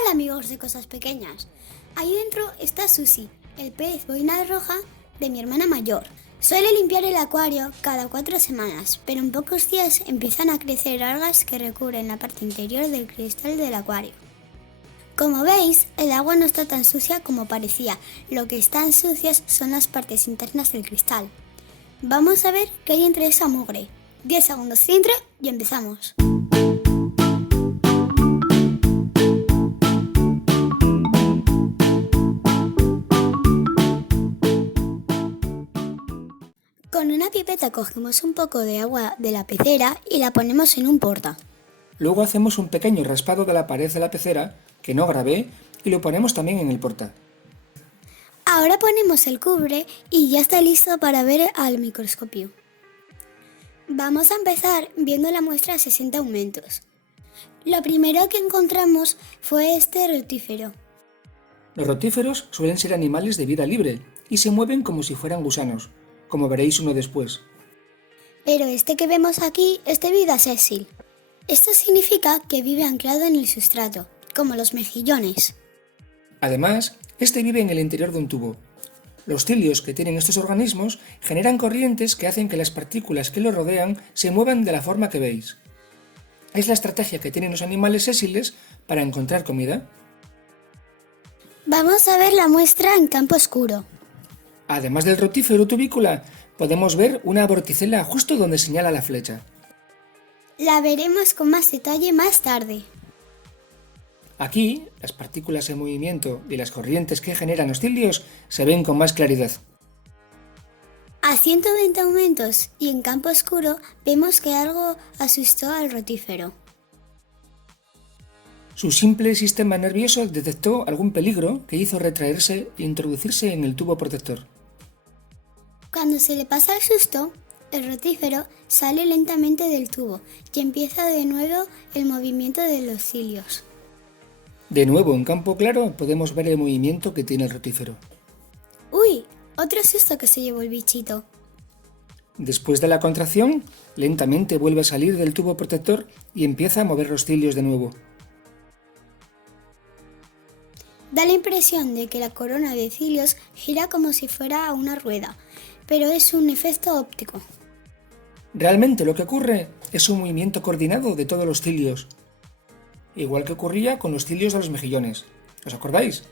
Hola amigos de Cosas Pequeñas. Ahí dentro está Susi, el pez boina roja de mi hermana mayor. Suele limpiar el acuario cada 4 semanas, pero en pocos días empiezan a crecer algas que recubren la parte interior del cristal del acuario. Como veis, el agua no está tan sucia como parecía, lo que están sucias son las partes internas del cristal. Vamos a ver qué hay entre esa mugre. 10 segundos dentro y empezamos. Con una pipeta cogemos un poco de agua de la pecera y la ponemos en un porta. Luego hacemos un pequeño raspado de la pared de la pecera, que no grabé, y lo ponemos también en el porta. Ahora ponemos el cubre y ya está listo para ver al microscopio. Vamos a empezar viendo la muestra a 60 aumentos. Lo primero que encontramos fue este rotífero. Los rotíferos suelen ser animales de vida libre y se mueven como si fueran gusanos, como veréis uno después. Pero este que vemos aquí es de vida sésil. Esto significa que vive anclado en el sustrato, como los mejillones. Además, este vive en el interior de un tubo. Los cilios que tienen estos organismos generan corrientes que hacen que las partículas que lo rodean se muevan de la forma que veis. Es la estrategia que tienen los animales sésiles para encontrar comida. Vamos a ver la muestra en campo oscuro. Además del rotífero tubícula, podemos ver una vorticela justo donde señala la flecha. La veremos con más detalle más tarde. Aquí, las partículas en movimiento y las corrientes que generan los cilios se ven con más claridad. A 120 aumentos y en campo oscuro vemos que algo asustó al rotífero. Su simple sistema nervioso detectó algún peligro que hizo retraerse e introducirse en el tubo protector. Cuando se le pasa el susto, el rotífero sale lentamente del tubo y empieza de nuevo el movimiento de los cilios. De nuevo, en campo claro, podemos ver el movimiento que tiene el rotífero. ¡Uy! Otro susto que se llevó el bichito. Después de la contracción, lentamente vuelve a salir del tubo protector y empieza a mover los cilios de nuevo. Da la impresión de que la corona de cilios gira como si fuera una rueda, pero es un efecto óptico. Realmente lo que ocurre es un movimiento coordinado de todos los cilios, igual que ocurría con los cilios de los mejillones. ¿Os acordáis?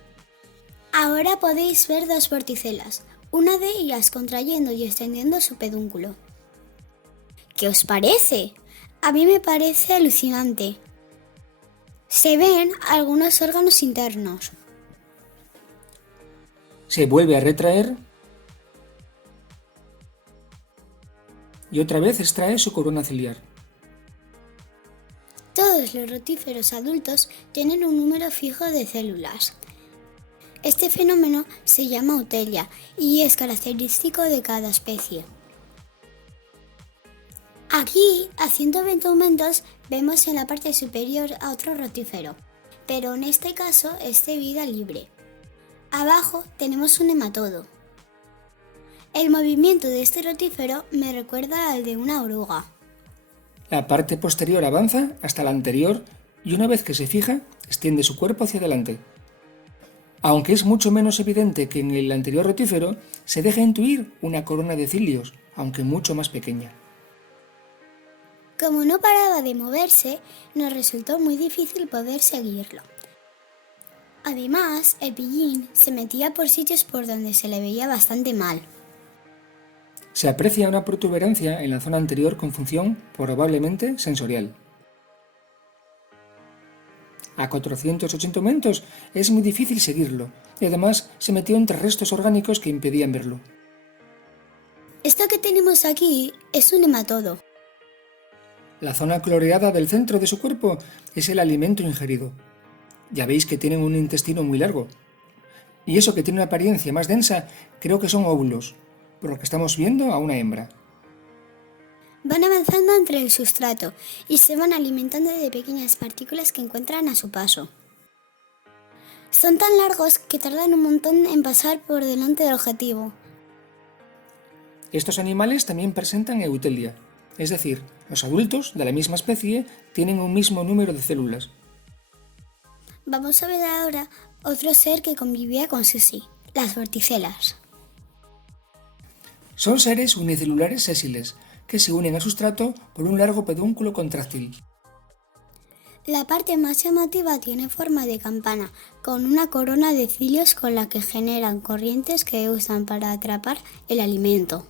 Ahora podéis ver dos vorticelas, una de ellas contrayendo y extendiendo su pedúnculo. ¿Qué os parece? A mí me parece alucinante. Se ven algunos órganos internos. Se vuelve a retraer y otra vez extrae su corona ciliar. Todos los rotíferos adultos tienen un número fijo de células. Este fenómeno se llama eutelia y es característico de cada especie. Aquí, a 120 aumentos, vemos en la parte superior a otro rotífero, pero en este caso es de vida libre. Abajo tenemos un hematodo. El movimiento de este rotífero me recuerda al de una oruga. La parte posterior avanza hasta la anterior y una vez que se fija, extiende su cuerpo hacia adelante. Aunque es mucho menos evidente que en el anterior rotífero, se deja intuir una corona de cilios, aunque mucho más pequeña. Como no paraba de moverse, nos resultó muy difícil poder seguirlo. Además, el pillín se metía por sitios por donde se le veía bastante mal. Se aprecia una protuberancia en la zona anterior con función probablemente sensorial. A 480 aumentos es muy difícil seguirlo y además se metió entre restos orgánicos que impedían verlo. Esto que tenemos aquí es un hematodo. La zona coloreada del centro de su cuerpo es el alimento ingerido. Ya veis que tienen un intestino muy largo. Y eso que tiene una apariencia más densa, creo que son óvulos, por lo que estamos viendo a una hembra. Van avanzando entre el sustrato y se van alimentando de pequeñas partículas que encuentran a su paso. Son tan largos que tardan un montón en pasar por delante del objetivo. Estos animales también presentan eutelia, es decir, los adultos de la misma especie tienen un mismo número de células. Vamos a ver ahora otro ser que convivía con Susie, las vorticelas. Son seres unicelulares sésiles que se unen al sustrato por un largo pedúnculo contráctil. La parte más llamativa tiene forma de campana, con una corona de cilios con la que generan corrientes que usan para atrapar el alimento.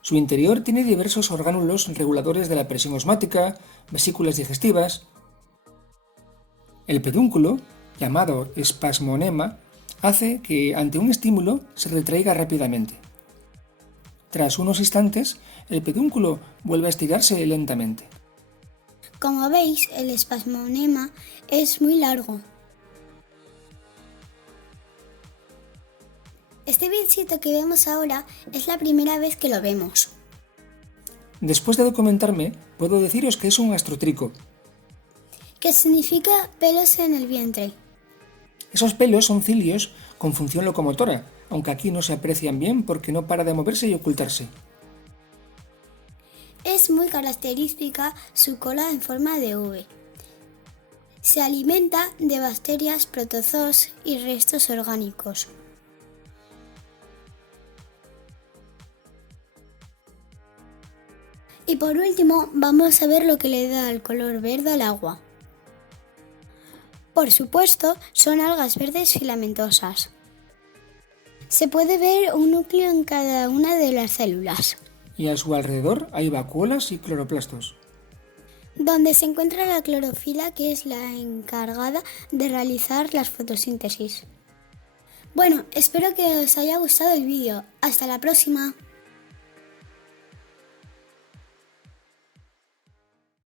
Su interior tiene diversos orgánulos reguladores de la presión osmática, vesículas digestivas. El pedúnculo, llamado espasmonema, hace que ante un estímulo se retraiga rápidamente. Tras unos instantes, el pedúnculo vuelve a estirarse lentamente. Como veis, el espasmonema es muy largo. Este bichito que vemos ahora es la primera vez que lo vemos. Después de documentarme, puedo deciros que es un astrotrico. ¿Qué significa pelos en el vientre? Esos pelos son cilios con función locomotora, aunque aquí no se aprecian bien porque no para de moverse y ocultarse. Es muy característica su cola en forma de V. Se alimenta de bacterias, protozoos y restos orgánicos. Y por último, vamos a ver lo que le da el color verde al agua. Por supuesto, son algas verdes filamentosas. Se puede ver un núcleo en cada una de las células, Y a su alrededor hay vacuolas y cloroplastos. donde se encuentra la clorofila, que es la encargada de realizar la fotosíntesis. Bueno, espero que os haya gustado el vídeo. Hasta la próxima.